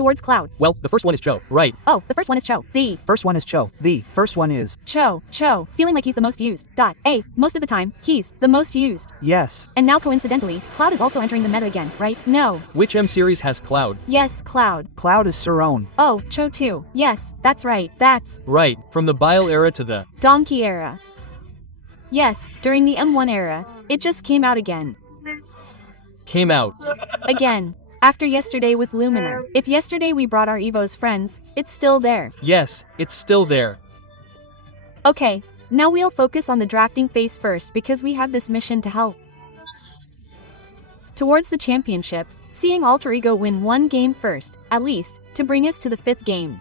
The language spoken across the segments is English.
towards Cloud. Well, the first one is Cho, right? Oh, the first one is Cho. The First one is Cho. The first one is Cho, feeling like he's the most used. Most of the time, he's the most used. yes. And now coincidentally, Cloud is also entering the meta again, right? No. Which M series has Cloud? Yes, Cloud. Cloud is Surone. Oh, Cho too. Yes, that's right. That's Right, from the Bile era to the Donkey era. Yes, during the M1 era, it just came out again. came out. Again. After yesterday with Luminar. If yesterday we brought our Evo's friends, it's still there. Yes, it's still there. Okay, now we'll focus on the drafting phase first because we have this mission to help. Towards the championship, seeing Alterego win one game first, at least, to bring us to the 5th game.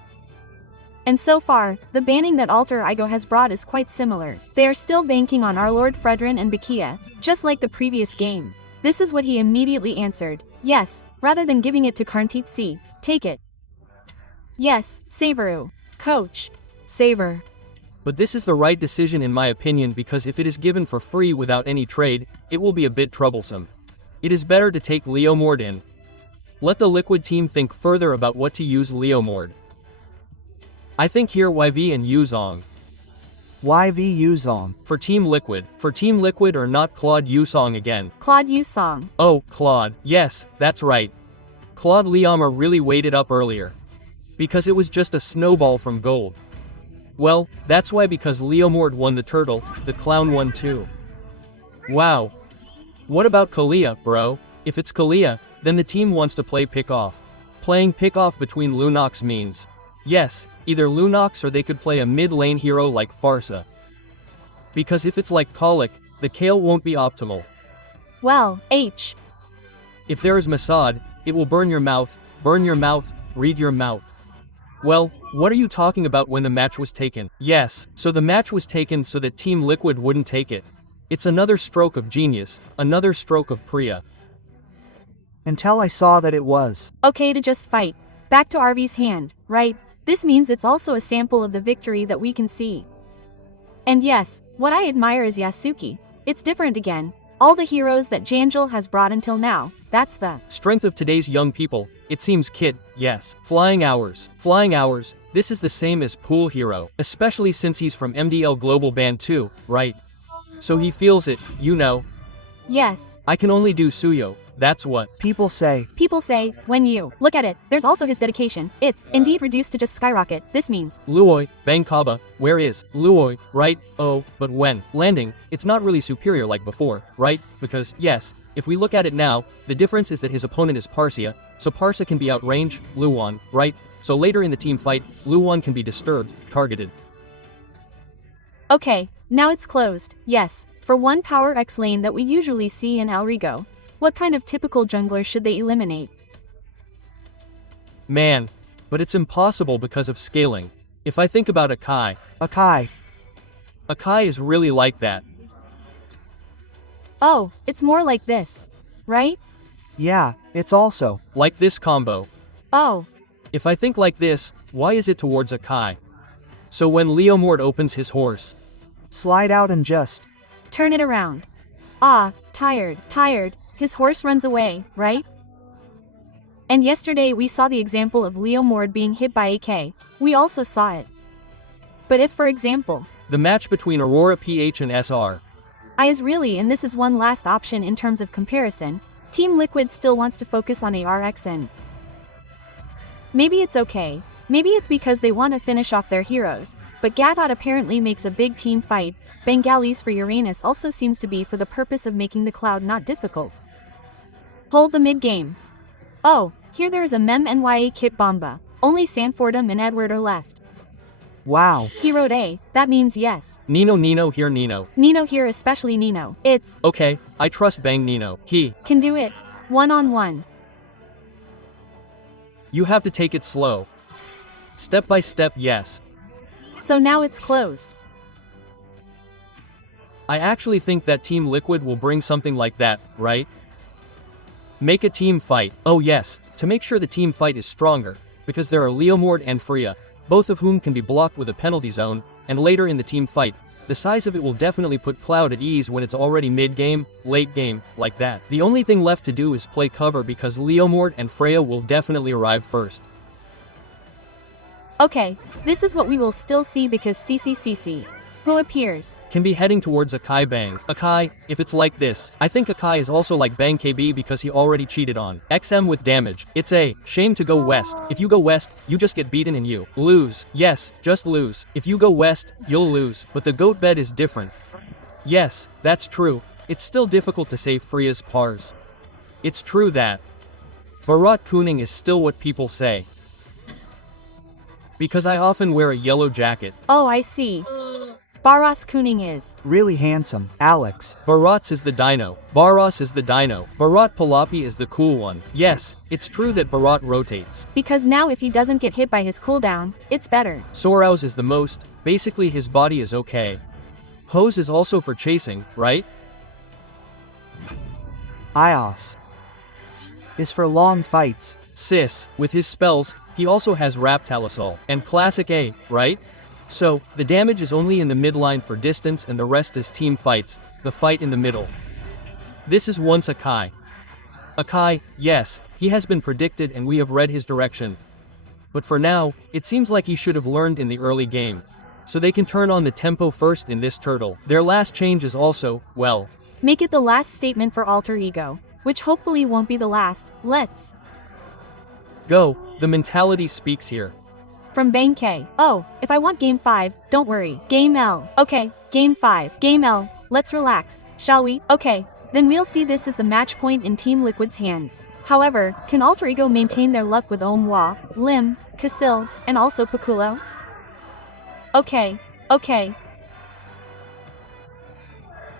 And so far, the banning that Alterego has brought is quite similar. They are still banking on our Lord Fredrin and Bakia, just like the previous game. This is what he immediately answered. Yes, rather than giving it to Karnteep C, take it. Yes, Savaru. Coach. Saver. But this is the right decision in my opinion because if it is given for free without any trade, it will be a bit troublesome. It is better to take Leomord in. Let the Liquid team think further about what to use Leomord. I think here YV and Yuzong. YV Yuzong. For Team Liquid. For Team Liquid or not Claude Yuzong again. Claude Yusong. Oh, Claude. Yes, that's right. Claude Liama really waited up earlier. Because it was just a snowball from gold. Well, that's why because Leomord won the turtle, the clown won too. Wow. What about Kalia, bro? If it's Kalia, then the team wants to play pick-off. Playing pick-off between Lunox means, yes, either Lunox or they could play a mid-lane hero like Farsa. Because if it's like Colic, the Kale won't be optimal. Well, H. If there is Masad, it will burn your mouth, read your mouth. Well, what are you talking about when the match was taken? Yes, so the match was taken so that Team Liquid wouldn't take it. It's another stroke of genius, another stroke of Priya. Until I saw that it was Okay to just fight. Back to RV's hand, right? This means it's also a sample of the victory that we can see. And yes, what I admire is Yasuki. It's different again. All the heroes that Janjal has brought until now, that's the strength of today's young people. It seems Kit, yes. Flying hours, this is the same as Pool Hero, especially since he's from MDL Global Band 2, right? So he feels it, you know. Yes. I can only do Suyo, that's what. people say. People say, when you look at it, there's also his dedication. It's indeed reduced to just skyrocket. This means Luoi, Bangkaba, where is Luoi, right? Oh, but when landing, it's not really superior like before, right? Because, yes, if we look at it now, the difference is that his opponent is Parsia, so Parsa can be outrange, Luon, right? So later in the team fight, Luon can be disturbed, targeted. okay, now it's closed. Yes, for one power X lane that we usually see in Alrigo. What kind of typical jungler should they eliminate? Man, but it's impossible because of scaling. If I think about Akai is really like that. Oh, it's more like this, right? Yeah, it's also Like this combo. Oh, If I think like this, why is it towards Akai? So when Leomord opens his horse, slide out and just turn it around. Ah, tired. His horse runs away, right? And yesterday we saw the example of Leomord being hit by AK. We also saw it. But if, for example, the match between Aurora PH and SR, I is really, and this is one last option in terms of comparison, Team Liquid still wants to focus on ARXN. Maybe it's okay. Maybe it's because they want to finish off their heroes, but Gatot apparently makes a big team fight. Bengalis for Uranus also seems to be for the purpose of making the cloud not difficult. Hold the mid-game. Oh, here there is a Mem NYA Kit Bomba. Only Sanfordham and Edward are left. wow. He wrote A, that means yes. Nino here Nino. Nino here, especially Nino. It's Okay, I trust Bang Nino. He. can do it. One-on-one. You have to take it slow. Step by step, yes. So now it's closed. I actually think that Team Liquid will bring something like that, right? Make a team fight. Oh yes, to make sure the team fight is stronger, because there are Leomord and Freya, both of whom can be blocked with a penalty zone, and later in the team fight, the size of it will definitely put Cloud at ease when it's already mid-game, late game, like that. The only thing left to do is play cover because Leomord and Freya will definitely arrive first. Okay, this is what we will still see because CCCC. Who appears? Can be heading towards Akai Bang. Akai, if it's like this, I think Akai is also like Bang KB because he already cheated on XM with damage. It's a shame to go west. If you go west, you just get beaten and you lose. Yes, just lose. If you go west, you'll lose. But the goat bed is different. Yes, that's true. It's still difficult to save Freya's pars. It's true that Barat Kuning is still what people say. Because I often wear a yellow jacket. Oh, I see. Baras Kuning is Really handsome, Alex. Barats is the dino. Baras is the dino. Barat Palapi is the cool one. Yes, it's true that Barat rotates. because now if he doesn't get hit by his cooldown, it's better. Soraus is the most. Basically his body is okay. Hose is also for chasing, right? Ios is for long fights. Sis, with his spells, he also has Raptalisol and Classic A, right? So, the damage is only in the midline for distance and the rest is team fights, the fight in the middle. This is once Akai. Akai, yes, he has been predicted and we have read his direction. But for now, it seems like he should have learned in the early game. So they can turn on the tempo first in this turtle. Their last change is also, well, Make it the last statement for alter ego, which hopefully won't be the last. Let's. go, the mentality speaks here. From Bang K. Oh, if I want game 5, don't worry. Game L. Okay, game 5. Game L. Let's relax, shall we? Okay, then we'll see this as the match point in Team Liquid's hands. However, can alter ego maintain their luck with Omwa, Lim, Kasil, and also Pakulo? Okay.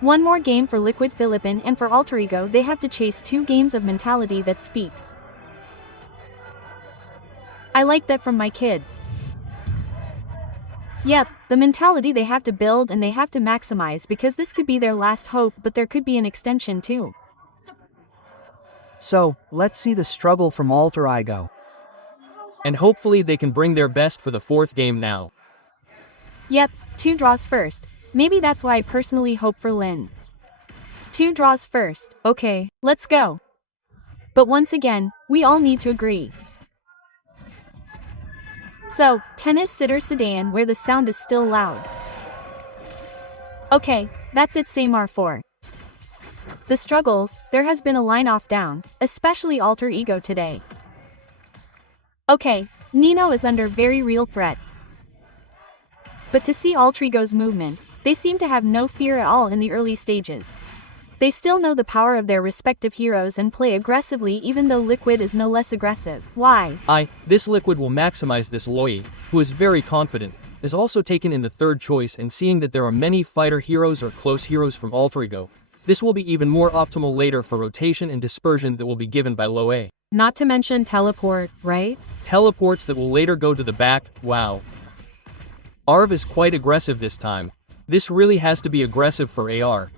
One more game for Liquid Philippine and for alter ego they have to chase 2 games of mentality that speaks. I like that from my kids. Yep, the mentality they have to build and they have to maximize because this could be their last hope but there could be an extension too. So, let's see the struggle from alter ego. And hopefully they can bring their best for the 4th game now. Yep, 2 draws first. Maybe that's why I personally hope for Lin. 2 draws first. Okay, let's go. But once again, we all need to agree. So, tennis sitter sedan where the sound is still loud. Okay, that's it same R4. The struggles, there has been a line off down, especially alter ego today. Okay, Nino is under very real threat. But to see alter ego's movement, they seem to have no fear at all in the early stages. They still know the power of their respective heroes and play aggressively even though Liquid is no less aggressive. Why? This Liquid will maximize this Loi, who is very confident, is also taken in the 3rd choice and seeing that there are many fighter heroes or close heroes from alter ego. This will be even more optimal later for rotation and dispersion that will be given by Loi. Not to mention teleport, right? Teleports that will later go to the back, wow. Arv is quite aggressive this time. This really has to be aggressive for AR.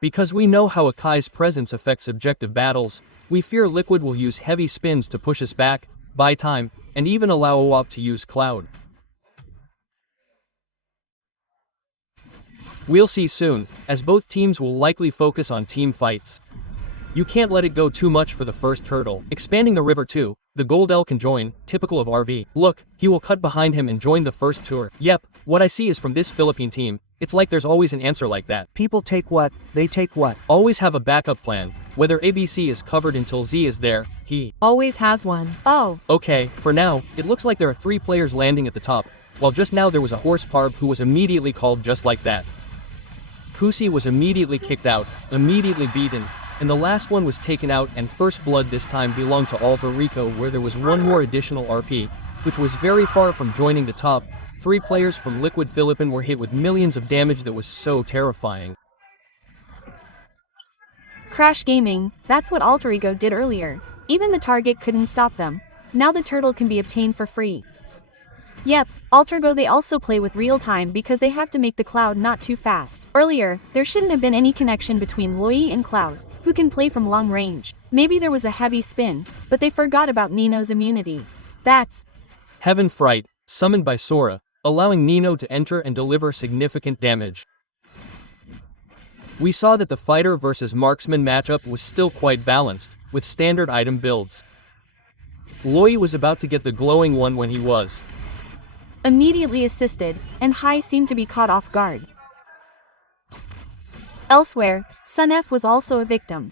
Because we know how Akai's presence affects objective battles, we fear Liquid will use heavy spins to push us back, buy time, and even allow OWAP to use Cloud. We'll see soon, as both teams will likely focus on team fights. You can't let it go too much for the first turtle. Expanding the river too, the Gold L can join, typical of RV. Look, he will cut behind him and join the first tour. Yep, what I see is from this Philippine team, it's like there's always an answer like that. People take what, they take what. Always have a backup plan. Whether ABC is covered until Z is there, he Always has one. Oh, okay, for now, it looks like there are 3 players landing at the top, while just now there was a horse parb who was immediately called just like that. Kusi was immediately kicked out, immediately beaten, and the last one was taken out and first blood this time belonged to Alter Rico where there was one more additional RP, which was very far from joining the top. 3 players from Liquid Philippine were hit with millions of damage that was so terrifying. Crash Gaming, that's what alter ego did earlier. Even the target couldn't stop them. Now the turtle can be obtained for free. Yep, Altergo they also play with real time because they have to make the Cloud not too fast. Earlier, there shouldn't have been any connection between Loi and Cloud, who can play from long range. Maybe there was a heavy spin, but they forgot about Nino's immunity. That's Heaven Fright, summoned by Sora, allowing Nino to enter and deliver significant damage. We saw that the fighter versus marksman matchup was still quite balanced, with standard item builds. Loi was about to get the glowing one when he was immediately assisted, and Hai seemed to be caught off guard. Elsewhere, Sunf was also a victim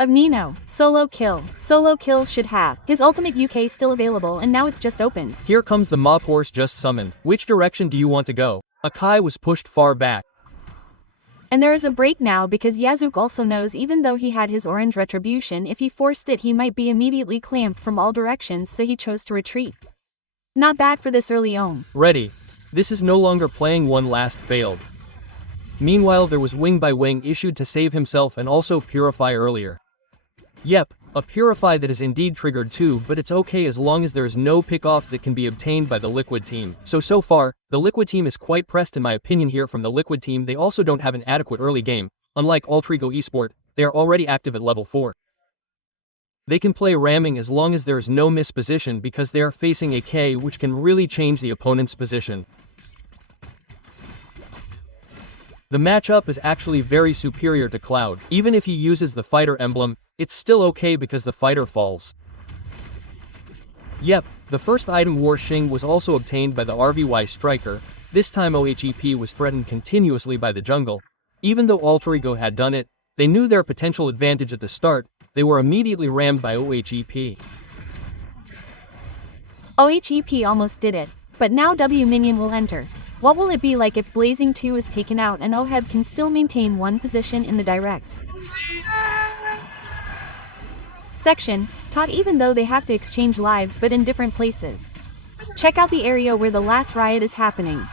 of Nino. Solo kill. Solo kill should have his ultimate UK still available, and now it's just opened. Here comes the mob horse just summoned. Which direction do you want to go? Akai was pushed far back. And there is a break now because Yazuk also knows even though he had his orange retribution, if he forced it he might be immediately clamped from all directions, so he chose to retreat. Not bad for this early ohm. Ready. This is no longer playing one last failed. Meanwhile there was wing by wing issued to save himself and also purify earlier. Yep, a purify that is indeed triggered too, but it's okay as long as there is no pick-off that can be obtained by the Liquid team. So far, the Liquid team is quite pressed in my opinion here from the Liquid team. They also don't have an adequate early game. Unlike alterego esport, they are already active at level 4. They can play ramming as long as there is no misposition because they are facing a K which can really change the opponent's position. The matchup is actually very superior to Cloud. Even if he uses the fighter emblem, it's still okay because the fighter falls. Yep, the first item War Xing was also obtained by the RVY striker. This time OHEP was threatened continuously by the jungle. Even though alterego had done it, they knew their potential advantage at the start. They were immediately rammed by OHEP. OHEP almost did it, but now W minion will enter. What will it be like if Blazing 2 is taken out and Oheb can still maintain one position in the direct section, taught even though they have to exchange lives but in different places. Check out the area where the last riot is happening.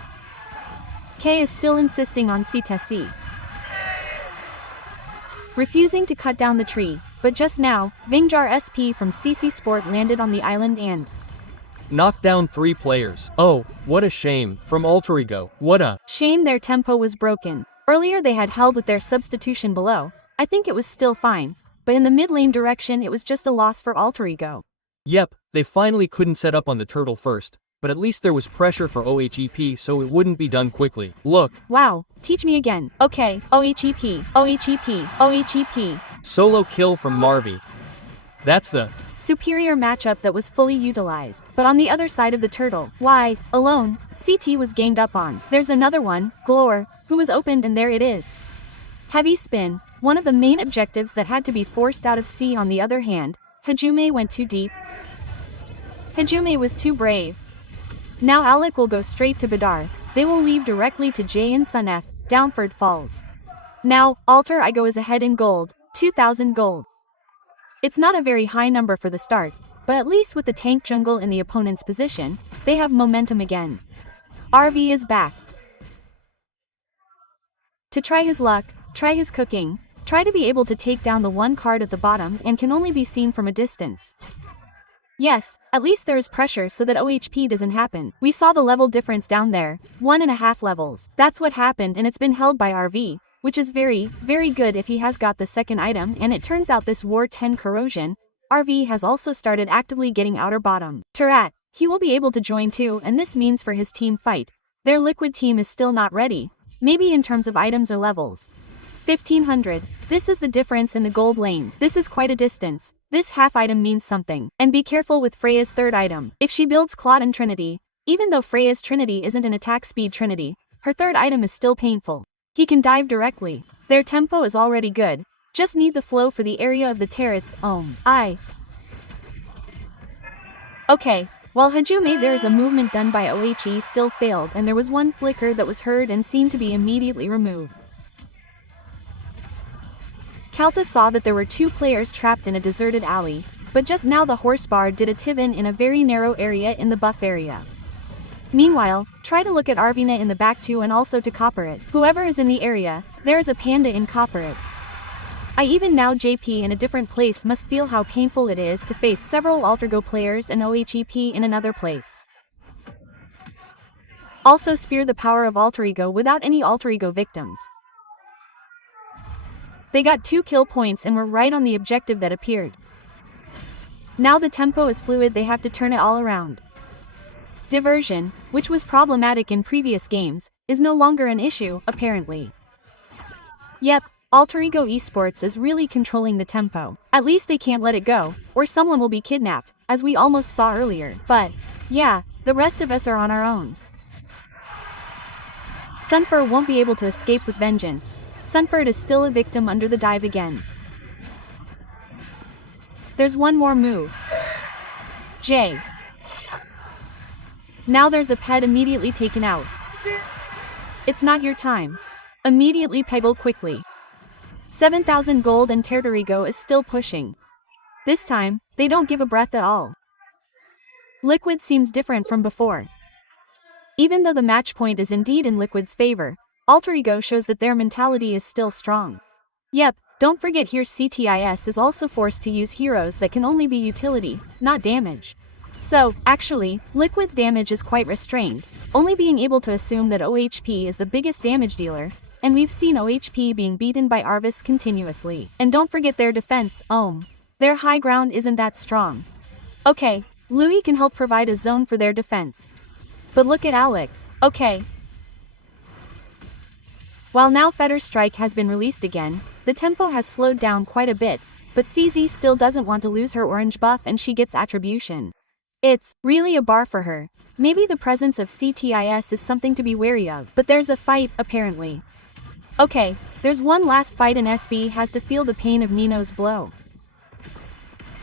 K is still insisting on C, refusing to cut down the tree, but just now, Vingjar SP from CC Sport landed on the island and knocked down 3 players. Oh, what a shame. From alterego. What a shame their tempo was broken. Earlier they had held with their substitution below. I think it was still fine, but in the mid lane direction it was just a loss for alterego. Yep, they finally couldn't set up on the turtle first, but at least there was pressure for OHEP so it wouldn't be done quickly. Look. Wow, teach me again. Okay, OHEP, OHEP, OHEP. Solo kill from Marvi. That's the superior matchup that was fully utilized. But on the other side of the turtle, why, alone, CT was ganged up on. There's another one, Glor, who was opened, and there it is. Heavy spin, one of the main objectives that had to be forced out of C. On the other hand, Hajume went too deep. Hajume was too brave. Now Alec will go straight to Badar. They will leave directly to J and Sunf. Downford falls. Now, alterego is ahead in gold, 2,000 gold. It's not a very high number for the start, but at least with the tank jungle in the opponent's position, they have momentum again. RV is back. To try his luck, try his cooking, try to be able to take down the one card at the bottom and can only be seen from a distance. Yes, at least there is pressure so that OHP doesn't happen. We saw the level difference down there, 1.5 levels. That's what happened, and it's been held by RV, which is very, very good if he has got the second item, and it turns out this War 10 corrosion, RV has also started actively getting outer bottom. Tarat, he will be able to join too, and this means for his team fight, their Liquid team is still not ready, maybe in terms of items or levels. 1500, this is the difference in the gold lane. This is quite a distance. This half item means something. And be careful with Freya's third item. If she builds Claude and Trinity, even though Freya's Trinity isn't an attack speed Trinity, her third item is still painful. He can dive directly. Their tempo is already good. Just need the flow for the area of the turrets. Okay, while Hajume there is a movement done by OHE still failed, and there was one flicker that was heard and seen to be immediately removed. Kalta saw that there were 2 players trapped in a deserted alley, but just now the horsebar did a Tivin in a very narrow area in the buff area. Meanwhile, try to look at Arvina in the back too, and also to copper it. Whoever is in the area, there is a panda in copper it. I even now JP in a different place must feel how painful it is to face several alterego players and OHEP in another place. Also spear the power of alterego without any alterego victims. They got 2 kill points and were right on the objective that appeared. Now the tempo is fluid, they have to turn it all around. Diversion, which was problematic in previous games, is no longer an issue, apparently. Yep, Alterego Esports is really controlling the tempo. At least they can't let it go, or someone will be kidnapped, as we almost saw earlier. But, yeah, the rest of us are on our own. Sunfur won't be able to escape with vengeance. Sunfur is still a victim under the dive again. There's one more move. J. Now there's a pet immediately taken out. It's not your time. Immediately peggle quickly. 7,000 gold and Alterego is still pushing. This time, they don't give a breath at all. Liquid seems different from before. Even though the match point is indeed in Liquid's favor, Alterego shows that their mentality is still strong. Yep, don't forget here CTIS is also forced to use heroes that can only be utility, not damage. So, actually, Liquid's damage is quite restrained, only being able to assume that OHP is the biggest damage dealer, and we've seen OHP being beaten by Arvis continuously. And don't forget their defense, their high ground isn't that strong. Okay, Louis can help provide a zone for their defense. But look at Alex, okay. While now Fetter Strike has been released again, the tempo has slowed down quite a bit, but CZ still doesn't want to lose her orange buff and she gets attribution. It's really a bar for her. Maybe the presence of CTIS is something to be wary of, but there's a fight, apparently. Okay, there's one last fight and SB has to feel the pain of Nino's blow.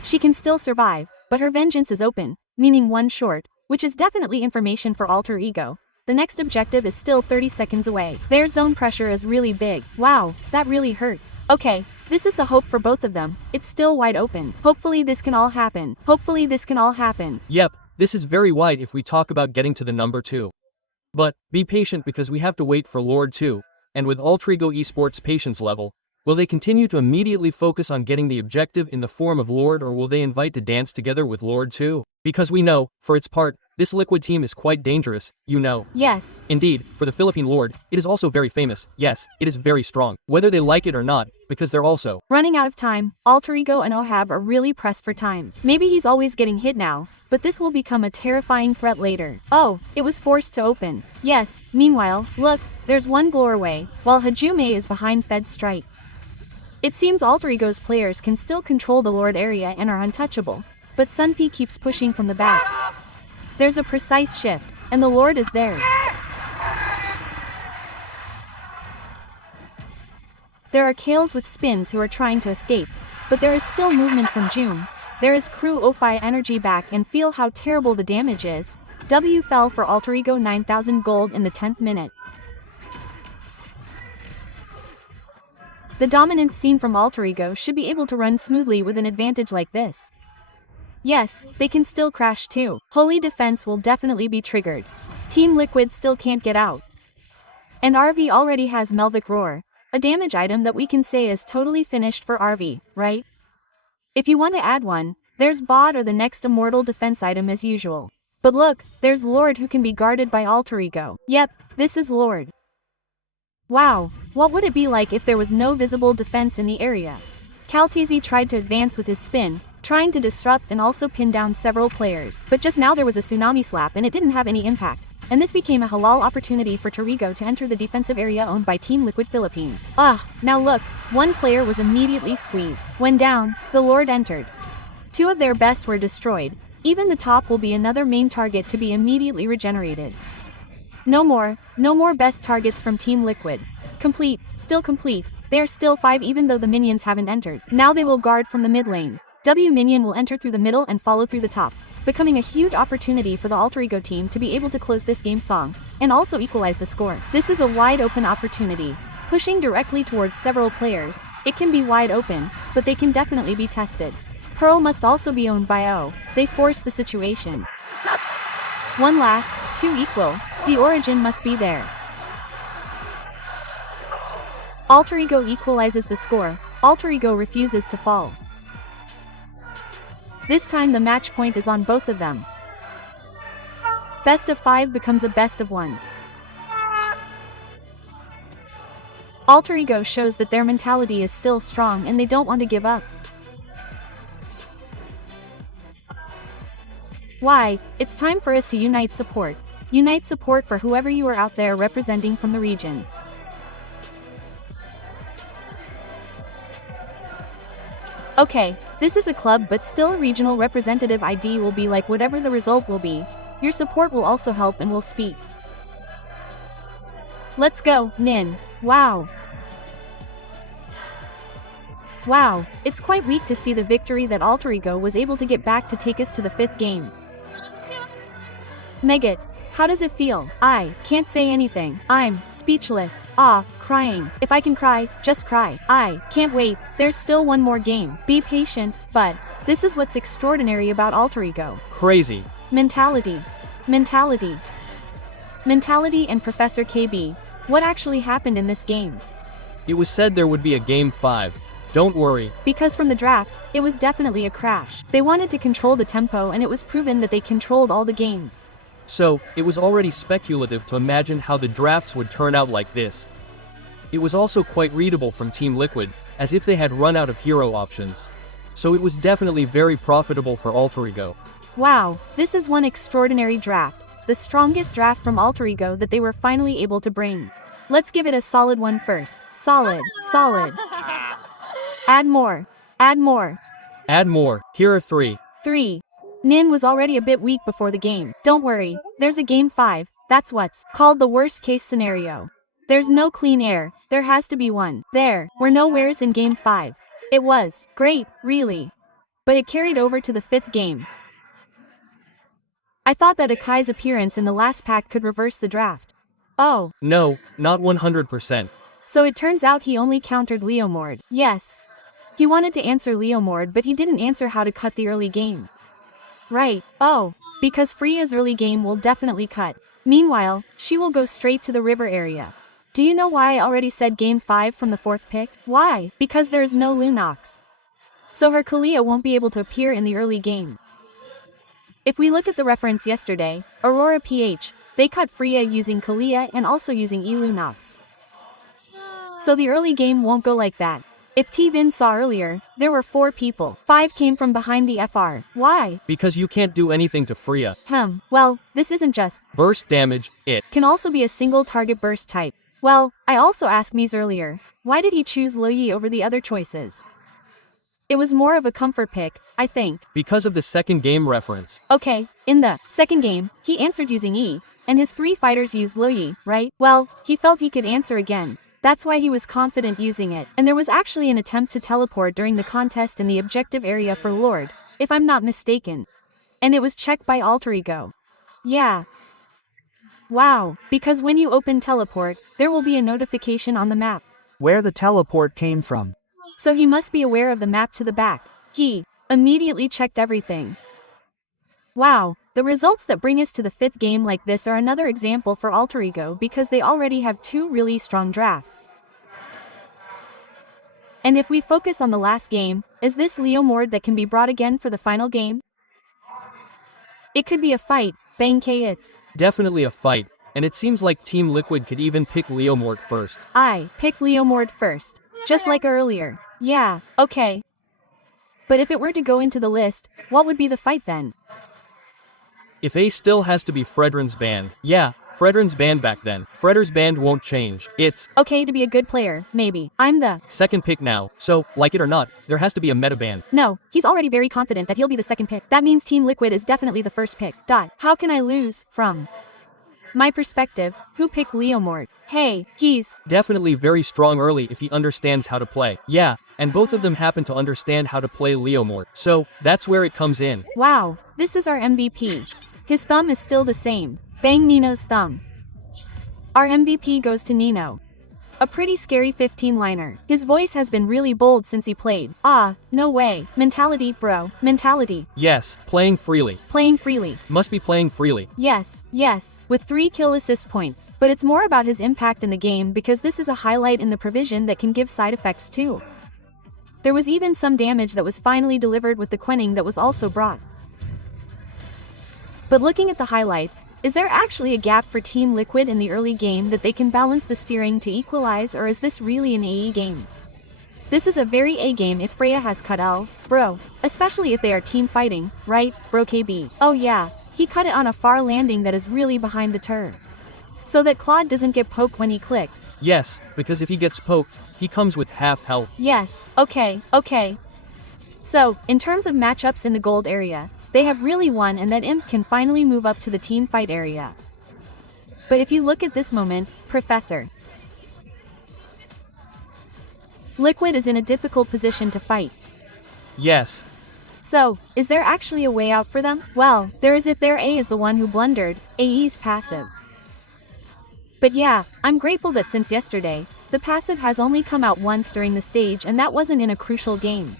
She can still survive, but her vengeance is open, meaning one short, which is definitely information for Alterego. The next objective is still 30 seconds away. Their zone pressure is really big. Wow, that really hurts. Okay, this is the hope for both of them. It's still wide open. Hopefully this can all happen. Hopefully this can all happen. Yep, this is very wide if we talk about getting to the number 2. But, be patient because we have to wait for Lord 2, and with Alterego Esports' patience level, will they continue to immediately focus on getting the objective in the form of Lord or will they invite to dance together with Lord 2? Because we know, for its part, this Liquid team is quite dangerous, you know. Yes. Indeed, for the Philippine Lord, it is also very famous. Yes, it is very strong. Whether they like it or not, because they're also running out of time. Alterego and Ohab are really pressed for time. Maybe he's always getting hit now, but this will become a terrifying threat later. Oh, it was forced to open. Yes, meanwhile, look, there's one Glorway, while Hajume is behind Fed Strike. It seems Alterego's players can still control the Lord area and are untouchable, but Sunpea keeps pushing from the back. There's a precise shift, and the Lord is theirs. There are Kales with spins who are trying to escape, but there is still movement from June. There is crew Ophi energy back and feel how terrible the damage is. W fell for Alterego 9,000 gold in the 10th minute. The dominance seen from Alterego should be able to run smoothly with an advantage like this. Yes, they can still crash too. Holy Defense will definitely be triggered. Team Liquid still can't get out. And RV already has Melvic Roar, a damage item that we can say is totally finished for RV, right? If you want to add one, there's Bod or the next immortal defense item as usual. But look, there's Lord who can be guarded by Alterego. Yep, this is Lord. Wow, what would it be like if there was no visible defense in the area? Kaltese tried to advance with his spin, trying to disrupt and also pin down several players. But just now there was a tsunami slap and it didn't have any impact. And this became a halal opportunity for Terrigo to enter the defensive area owned by Team Liquid Philippines. Now look, one player was immediately squeezed. When down, the Lord entered. Two of their best were destroyed. Even the top will be another main target to be immediately regenerated. No more best targets from Team Liquid. Complete, still complete. They are still 5 even though the minions haven't entered. Now they will guard from the mid lane. W minion will enter through the middle and follow through the top, becoming a huge opportunity for the Alterego team to be able to close this game song, and also equalize the score. This is a wide open opportunity. Pushing directly towards several players, it can be wide open, but they can definitely be tested. Pearl must also be owned by O. They force the situation. One last, 2 equal, the origin must be there. Alterego equalizes the score, Alterego refuses to fall. This time the match point is on both of them. Best of 5 becomes a best of 1. Alterego shows that their mentality is still strong and they don't want to give up. Why, it's time for us to unite support. Unite support for whoever you are out there representing from the region. Okay, this is a club but still a regional representative ID will be like whatever the result will be. Your support will also help and will speak. Let's go, Nin. Wow. Wow, it's quite weak to see the victory that alterego was able to get back to take us to the 5th game. Megat, how does it feel? I can't say anything. I'm speechless. Crying. If I can cry, just cry. I can't wait. There's still one more game. Be patient, but this is what's extraordinary about alterego. Crazy. Mentality. Mentality and Professor KB. What actually happened in this game? It was said there would be a game 5. Don't worry. Because from the draft, it was definitely a crash. They wanted to control the tempo and it was proven that they controlled all the games. So, it was already speculative to imagine how the drafts would turn out like this. It was also quite readable from Team Liquid, as if they had run out of hero options. So it was definitely very profitable for alterego. Wow, this is one extraordinary draft, the strongest draft from alterego that they were finally able to bring. Let's give it a solid one first. Solid. Add more. Here are 3. 3. Nin was already a bit weak before the game. Don't worry, there's a game 5, that's what's called the worst case scenario. There's no clean air, there has to be one. There were no wheres in game 5. It was great, really. But it carried over to the 5th game. I thought that Akai's appearance in the last pack could reverse the draft. Oh. No, not 100%. So it turns out he only countered Leomord. Yes. He wanted to answer Leomord but he didn't answer how to cut the early game. Right, because Freya's early game will definitely cut. Meanwhile, she will go straight to the river area. Do you know why I already said game 5 from the 4th pick? Why? Because there is no Lunox. So her Kalia won't be able to appear in the early game. If we look at the reference yesterday, Aurora PH, they cut Freya using Kalia and also using Lunox. So the early game won't go like that. If T-Vin saw earlier, there were 4 people. 5 came from behind the FR. Why? Because you can't do anything to Freya. Well, this isn't just burst damage, it can also be a single target burst type. Well, I also asked Mies earlier, why did he choose Loyi over the other choices? It was more of a comfort pick, I think. Because of the second game reference. Okay, in the second game, he answered using E, and his 3 fighters used Loyi, right? Well, he felt he could answer again. That's why he was confident using it. And there was actually an attempt to teleport during the contest in the objective area for Lord, if I'm not mistaken. And it was checked by alterego. Yeah. Wow, because when you open teleport, there will be a notification on the map. Where the teleport came from. So he must be aware of the map to the back. He immediately checked everything. Wow, the results that bring us to the 5th game like this are another example for alterego because they already have 2 really strong drafts. And if we focus on the last game, is this Leomord that can be brought again for the final game? It could be a fight, bang it's definitely a fight, and it seems like Team Liquid could even pick Leomord first. I pick Leomord first, just like earlier. Yeah, okay. But if it were to go into the list, what would be the fight then? If A still has to be Fredrin's band. Yeah, Fredrin's band back then. Fredder's band won't change. It's okay to be a good player, maybe. I'm the second pick now, so, like it or not, there has to be a meta band. No, he's already very confident that he'll be the second pick. That means Team Liquid is definitely the first pick. How can I lose? From my perspective, who picked Leomord? Hey, he's definitely very strong early if he understands how to play. Yeah, and both of them happen to understand how to play Leomord. So, that's where it comes in. Wow, this is our MVP. His thumb is still the same. Bang Nino's thumb. Our MVP goes to Nino. A pretty scary 15-liner. His voice has been really bold since he played. No way. Mentality, bro. Mentality. Yes, playing freely. Playing freely. Must be playing freely. Yes. With 3 kill assist points. But it's more about his impact in the game because this is a highlight in the provision that can give side effects too. There was even some damage that was finally delivered with the Quenning that was also brought. But looking at the highlights, is there actually a gap for Team Liquid in the early game that they can balance the steering to equalize, or is this really an AE game? This is a very A game if Freya has cut L, bro, especially if they are team fighting, right, bro KB? Oh yeah, he cut it on a far landing that is really behind the turret. So that Claude doesn't get poked when he clicks. Yes, because if he gets poked, he comes with half health. Yes, okay. So, in terms of matchups in the gold area, they have really won and that imp can finally move up to the team fight area. But if you look at this moment, Professor Liquid is in a difficult position to fight. Yes. So, is there actually a way out for them? Well, there is if their A is the one who blundered, AE's passive. But yeah, I'm grateful that since yesterday, the passive has only come out once during the stage and that wasn't in a crucial game.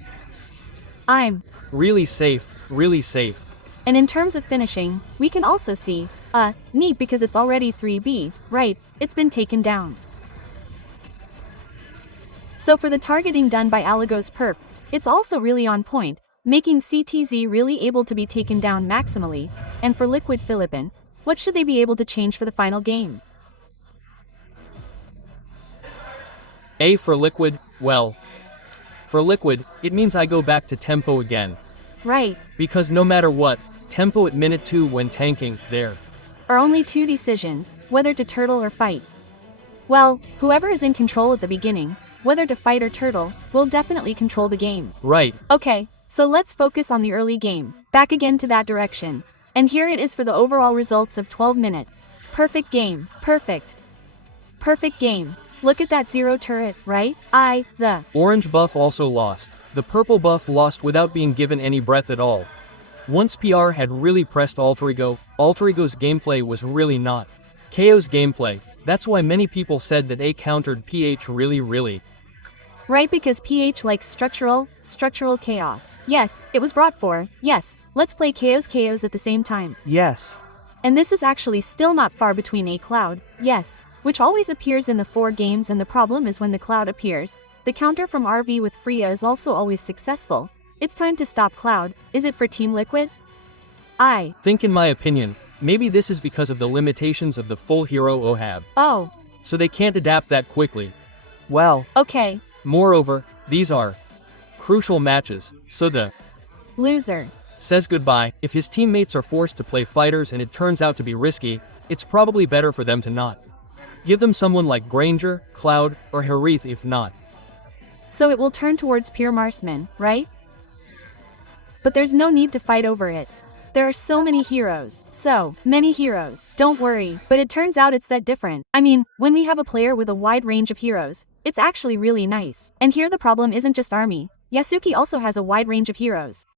I'm Really safe, really safe. And in terms of finishing, we can also see, neat because it's already 3B, right, it's been taken down. So for the targeting done by Allego's perp, it's also really on point, making CTZ really able to be taken down maximally, and for Liquid Philippine, what should they be able to change for the final game? A for Liquid, well. For Liquid, it means I go back to tempo again. Right. Because no matter what, tempo at minute 2 when tanking, there Are only two decisions, whether to turtle or fight. Well, whoever is in control at the beginning, whether to fight or turtle, will definitely control the game. Right. Okay, so let's focus on the early game. Back again to that direction. And here it is for the overall results of 12 minutes. Perfect game. Perfect. Perfect game. Look at that 0 turret, right? The Orange buff also lost. The purple buff lost without being given any breath at all. Once PR had really pressed alterego's gameplay was really not KO's gameplay. That's why many people said that A countered PH really. Right, because PH likes structural chaos. Yes, it was brought for, yes, let's play KOs at the same time. Yes. And this is actually still not far between a cloud, yes, which always appears in the 4 games and the problem is when the cloud appears, the counter from RV with Freya is also always successful. It's time to stop cloud, is it for Team Liquid? I think in my opinion, maybe this is because of the limitations of the full hero OHAB. Oh. So they can't adapt that quickly. Well. Okay. Moreover, these are crucial matches, so the loser says goodbye. If his teammates are forced to play fighters and it turns out to be risky, it's probably better for them to not. Give them someone like Granger, Cloud, or Harith if not. So it will turn towards pure marksman, right? But there's no need to fight over it. There are so many heroes. So many heroes. Don't worry, but it turns out it's that different. I mean, when we have a player with a wide range of heroes, it's actually really nice. And here the problem isn't just army. Yasuki also has a wide range of heroes.